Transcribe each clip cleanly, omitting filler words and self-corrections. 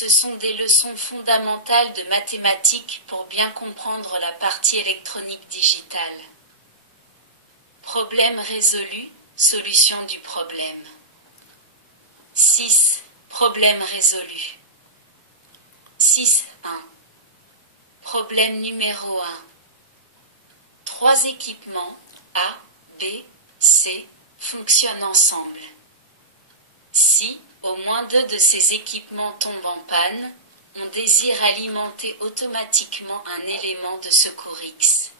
Ce sont des leçons fondamentales de mathématiques pour bien comprendre la partie électronique digitale. Problème résolu, solution du problème. 6. Problème résolu. 6.1. Problème numéro 1. 3 équipements A, B, C fonctionnent ensemble. Si au moins 2 de ces équipements tombent en panne, on désire alimenter automatiquement un élément de secours X.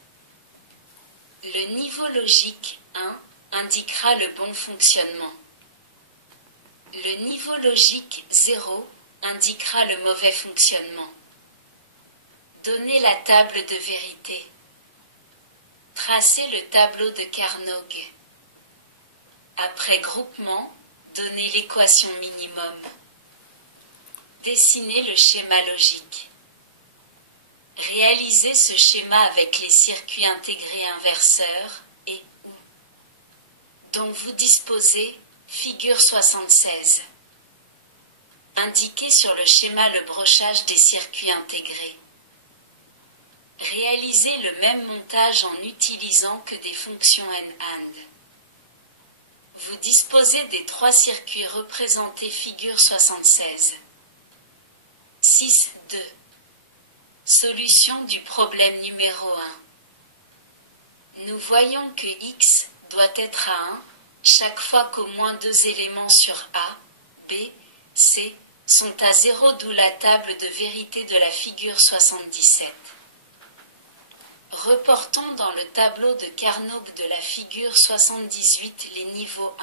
Le niveau logique 1 indiquera le bon fonctionnement. Le niveau logique 0 indiquera le mauvais fonctionnement. Donnez la table de vérité. Tracez le tableau de Carnot. Après groupement, donnez l'équation minimum. Dessinez le schéma logique. Réalisez ce schéma avec les circuits intégrés inverseurs et ou dont vous disposez, figure 76. Indiquez sur le schéma le brochage des circuits intégrés. Réalisez le même montage en utilisant que des fonctions n-and. Vous disposez des 3 circuits représentés figure 76. 6.2. Solution du problème numéro 1. Nous voyons que x doit être à 1 chaque fois qu'au moins 2 éléments sur A, B, C sont à 0, d'où la table de vérité de la figure 77. Reportons dans le tableau de Carnot de la figure 78 les niveaux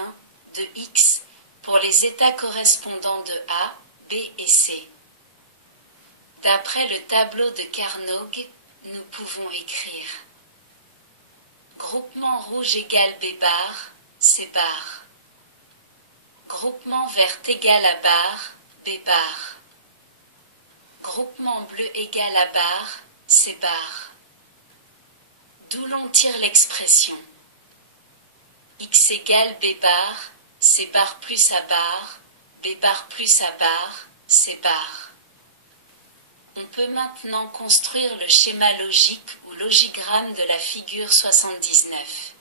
1 de x pour les états correspondants de A, B et C. D'après le tableau de Carnot, nous pouvons écrire groupement rouge égale B bar, C bar. Groupement vert égale à bar, B bar. Groupement bleu égale à bar, C bar. D'où l'on tire l'expression x égale B bar, C bar plus A bar, B bar plus A bar, C bar. On peut maintenant construire le schéma logique ou logigramme de la figure 79.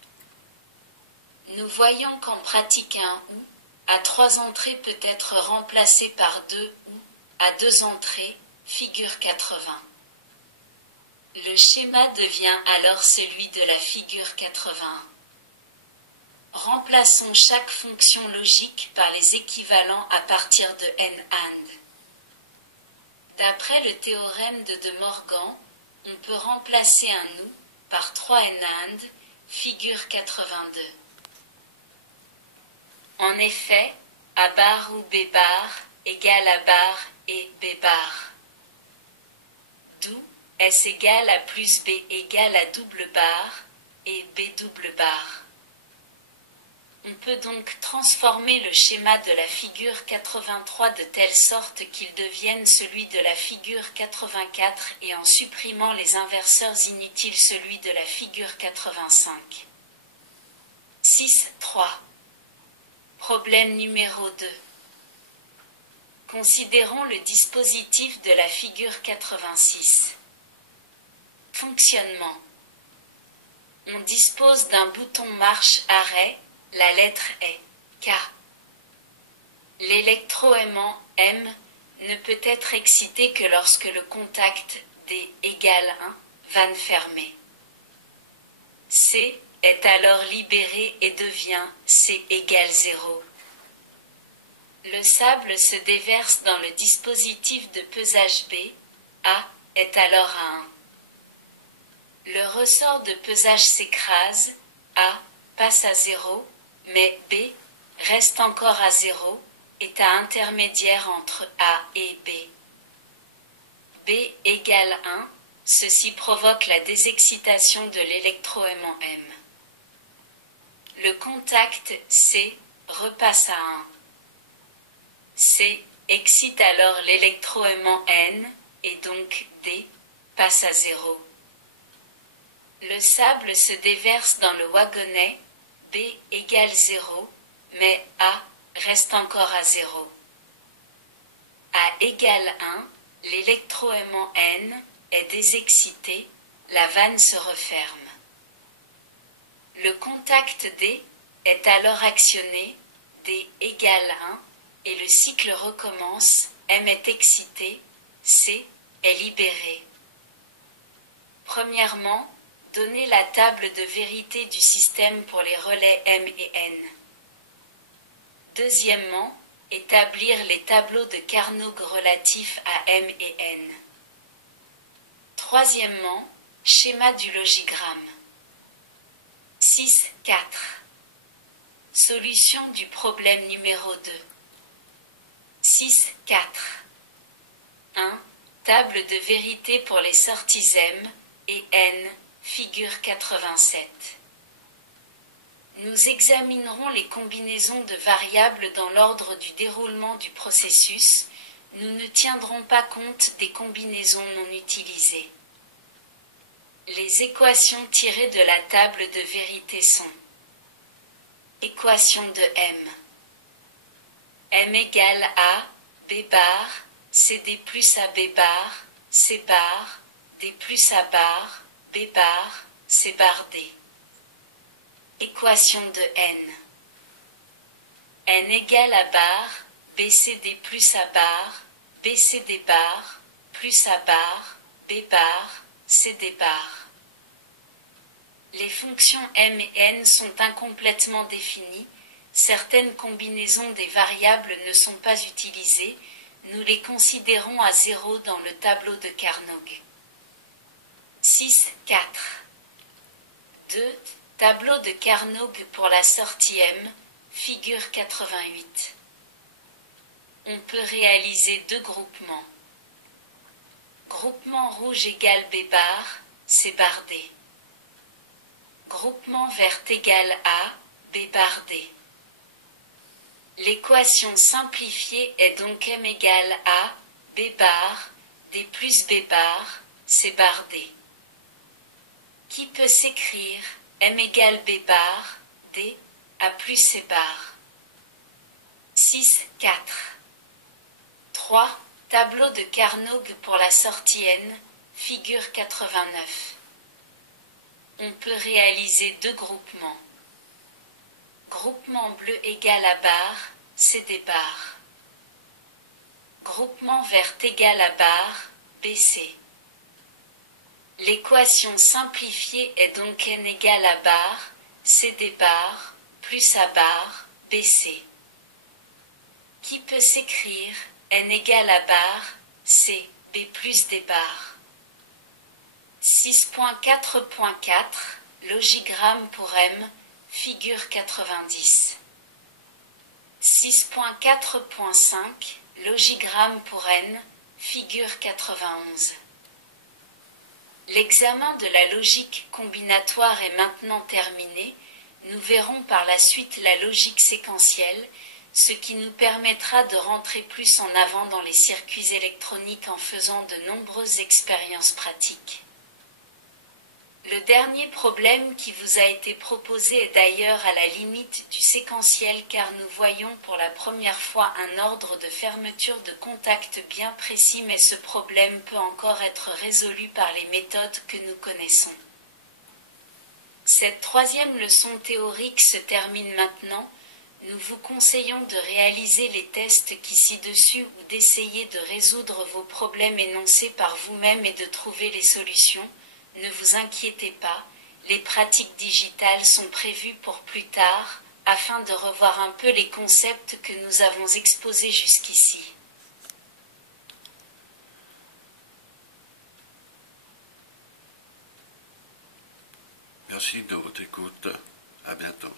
Nous voyons qu'en pratique un ou à 3 entrées peut être remplacé par 2 ou à 2 entrées, figure 80. Le schéma devient alors celui de la figure 80. Remplaçons chaque fonction logique par les équivalents à partir de n-and. D'après le théorème de De Morgan, on peut remplacer un ou par 3 n-and, figure 82. En effet, A bar ou B bar égale A bar et B bar. D'où S égale A plus B égale à double bar et B double bar. On peut donc transformer le schéma de la figure 83 de telle sorte qu'il devienne celui de la figure 84 et en supprimant les inverseurs inutiles celui de la figure 85. 6.3. Problème numéro 2. Considérons le dispositif de la figure 86. Fonctionnement. On dispose d'un bouton marche-arrêt, la lettre est K. L'électroaimant M ne peut être excité que lorsque le contact D égale 1, vanne fermée. C est alors libéré et devient C égale 0. Le sable se déverse dans le dispositif de pesage B, A est alors à 1. Le ressort de pesage s'écrase, A passe à 0, mais B reste encore à 0, état intermédiaire entre A et B. B égale 1, ceci provoque la désexcitation de l'électroaimant M. Le contact C repasse à 1. C excite alors l'électroaimant N, et donc D passe à 0. Le sable se déverse dans le wagonnet, B égale 0, mais A reste encore à 0. À égale 1, l'électroaimant N est désexcité, la vanne se referme. Le contact D est alors actionné, D égale 1, et le cycle recommence, M est excité, C est libéré. Premièrement, donner la table de vérité du système pour les relais M et N. Deuxièmement, établir les tableaux de Carnot relatifs à M et N. Troisièmement, schéma du logigramme. 6.4. Solution du problème numéro 2. 6.4. 1. Table de vérité pour les sorties M et N, figure 87. Nous examinerons les combinaisons de variables dans l'ordre du déroulement du processus. Nous ne tiendrons pas compte des combinaisons non utilisées. Les équations tirées de la table de vérité sont: équation de M égale A, B bar, CD plus AB bar, C bar, D plus A bar, B bar, C bar D. Équation de N égale A bar, BCD plus A bar, BCD bar, plus A bar, B bar, CD bar. Les fonctions M et N sont incomplètement définies, certaines combinaisons des variables ne sont pas utilisées, nous les considérons à 0 dans le tableau de Carnot. 6.4. 2. Tableau de Carnot pour la sortie M, figure 88. On peut réaliser deux groupements. Groupement rouge égale B bar, C bar D. Groupement vert égale A, B bar D. L'équation simplifiée est donc M égale A, B bar, D plus B bar, C bar D. Qui peut s'écrire M égale B bar, D, A plus C bar. 6.4. 3. Tableau de Carnot pour la sortie N, figure 89. On peut réaliser deux groupements. Groupement bleu égale A bar, CD bar. Groupement vert égale A bar, BC. L'équation simplifiée est donc N égale A bar, CD bar, plus A bar, BC. Qui peut s'écrire N égale A bar, C, B plus D bar. 6.4.4 Logigramme pour M, figure 90. 6.4.5 Logigramme pour N, figure 91. L'examen de la logique combinatoire est maintenant terminé. Nous verrons par la suite la logique séquentielle, ce qui nous permettra de rentrer plus en avant dans les circuits électroniques en faisant de nombreuses expériences pratiques. Le dernier problème qui vous a été proposé est d'ailleurs à la limite du séquentiel car nous voyons pour la première fois un ordre de fermeture de contact bien précis, mais ce problème peut encore être résolu par les méthodes que nous connaissons. Cette troisième leçon théorique se termine maintenant. Nous vous conseillons de réaliser les tests qui ci-dessus ou d'essayer de résoudre vos problèmes énoncés par vous-même et de trouver les solutions. Ne vous inquiétez pas, les pratiques digitales sont prévues pour plus tard, afin de revoir un peu les concepts que nous avons exposés jusqu'ici. Merci de votre écoute. À bientôt.